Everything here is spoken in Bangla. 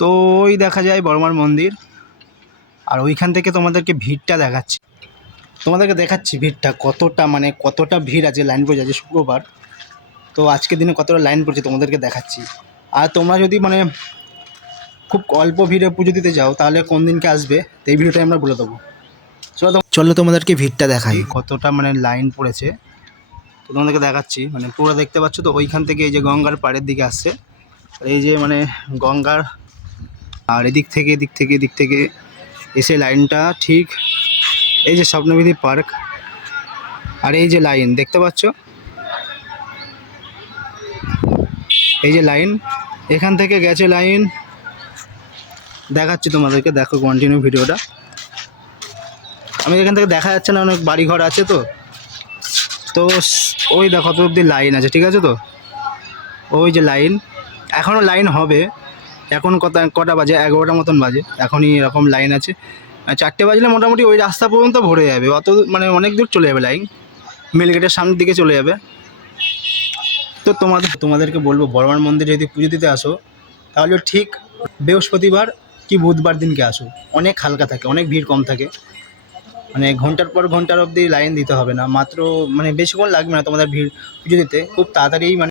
তো ওই দেখা যায় বড়মার মন্দির। আর ওইখান থেকে তোমাদেরকে ভিড়টা দেখাচ্ছি। তোমাদেরকে দেখাচ্ছি ভিড়টা কতটা মানে কতটা ভিড় আছে লাইন পড়ে আছে শুক্রবার। তো আজকের দিনে কতটা লাইন পড়ছে তোমাদেরকে দেখাচ্ছি। আর তোমরা যদি মানে খুব অল্প ভিড়ে পুজো দিতে যাও, তাহলে কোন দিনকে আসবে এই ভিডিওটাই আমরা বলে দেবো। চলো চলো তোমাদেরকে ভিড়টা দেখাই। কতটা মানে লাইন পড়েছে। তো তোমাদেরকে দেখাচ্ছি মানে পুরো দেখতে পাচ্ছ তো, ওইখান থেকে এই যে গঙ্গার পাড়ের দিকে আসছে। এই যে মানে গঙ্গার আর এদিক থেকে এদিক থেকে এদিক থেকে এসে লাইনটা ঠিক এই যে স্বপ্নবিধি পার্ক আর এই যে লাইন, দেখতে পাচ্ছ? এই যে লাইন, এখান থেকে গেছে লাইন। দেখাচ্ছি তোমাদেরকে, দেখো কন্টিনিউ ভিডিওটা। আমি এখান থেকে দেখা যাচ্ছে না, অনেক বাড়ি ঘর আছে তো। তো ওই দেখো কত অব্দি লাইন আছে, ঠিক আছে তো? ওই যে লাইন এখনও লাইন হবে। এখন কটা কটা বাজে? এগারোটা মতন বাজে। এখনই এরকম লাইন আছে। চারটে বাজলে মোটামুটি ওই রাস্তা পর্যন্ত ভরে যাবে। অত মানে অনেক দূর চলে যাবে লাইন মেল গেটের সামনের দিকে চলে যাবে। তো তোমাদের, তোমাদেরকে বলব বড়মার মন্দিরে যদি পুজো দিতে আসো, তাহলে ঠিক বৃহস্পতিবার কি বুধবার দিনকে আসো। অনেক হালকা থাকে, অনেক ভিড় কম থাকে। মানে ঘণ্টার পর ঘণ্টার অবধি লাইন দিতে হবে না। মাত্র মানে বেশিক্ষণ লাগবে না তোমাদের ভিড় পুজো দিতে। খুব তাড়াতাড়ি মানে